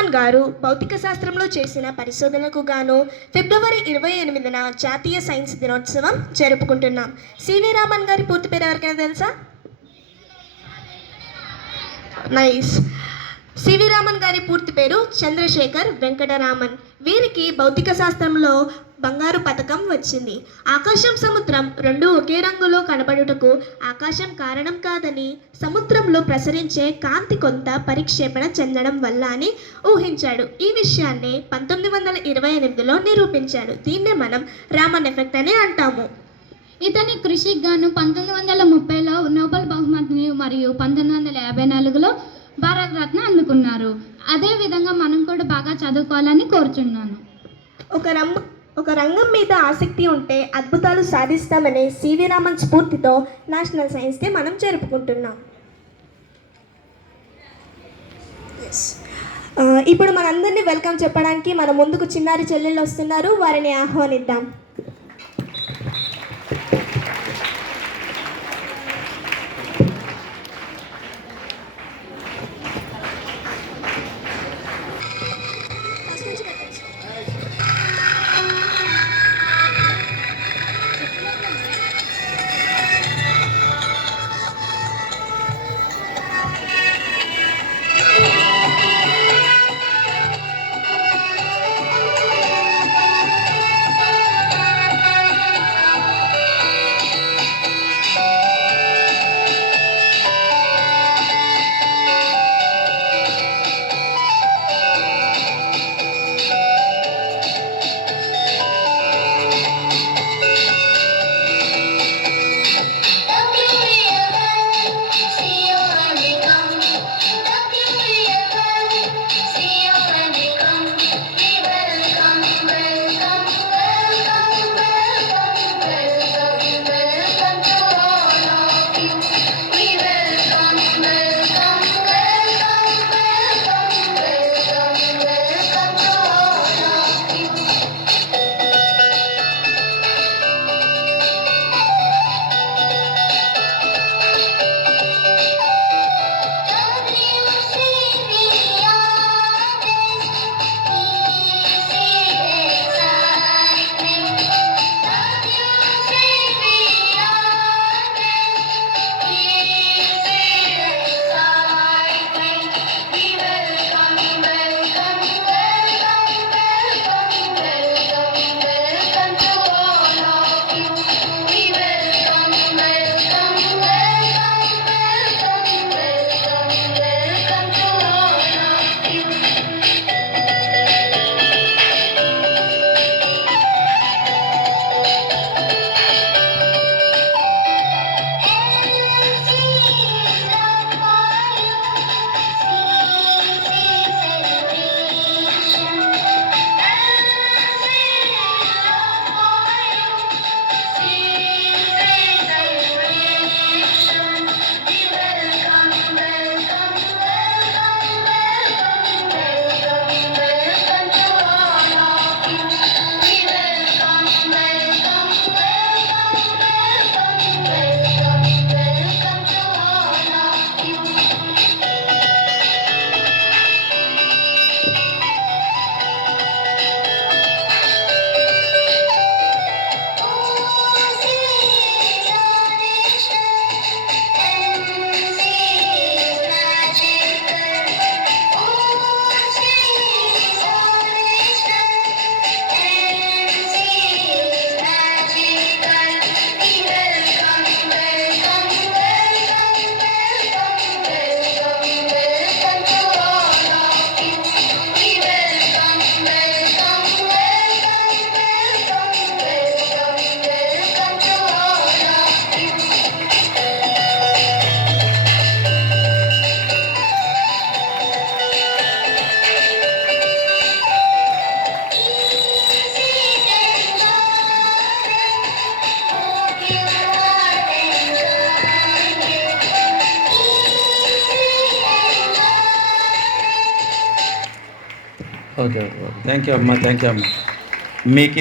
రామన్ గారు భౌతిక శాస్త్రంలో చేసిన పరిశోధనకు గాను ఫిబ్రవరి 28న జాతీయ సైన్స్ దినోత్సవం జరుపుకుంటున్నాం. సివి రామన్ గారి పూర్తి పేరు ఎవరికైనా తెలుసా? నైస్. సివి రామన్ గారి పూర్తి పేరు చంద్రశేఖర్ వెంకటరామన్. వీరికి భౌతిక శాస్త్రంలో బంగారు పతకం వచ్చింది. ఆకాశం సముద్రం రెండూ ఒకే రంగులో కనబడుటకు ఆకాశం కారణం కాదని, సముద్రంలో ప్రసరించే కాంతి కొంత పరిక్షేపణ చెందడం వల్ల అని ఊహించాడు. ఈ విషయాన్ని 1928లో నిరూపించాడు. దీన్నే మనం రామన్ ఎఫెక్ట్ అని అంటాము. ఇతని కృషికి గాను 1930లో నోబెల్ బహుమతిని మరియు 1954లో భారతరత్న అందుకున్నారు. అదేవిధంగా మనం కూడా బాగా చదువుకోవాలని కోరుచున్నాను. ఒక రంగం మీద ఆసక్తి ఉంటే అద్భుతాలు సాధిస్తామనే సివి రామన్ స్ఫూర్తితో నేషనల్ సైన్స్ డే మనం జరుపుకుంటున్నాం. ఇప్పుడు మనందరినీ వెల్కమ్ చెప్పడానికి మన ముందుకు చిన్నారి చెల్లెళ్ళు వస్తున్నారు. వారిని ఆహ్వానిద్దాం. ఓకే, థ్యాంక్ యూ అమ్మా, థ్యాంక్ యూ అమ్మా. మీకు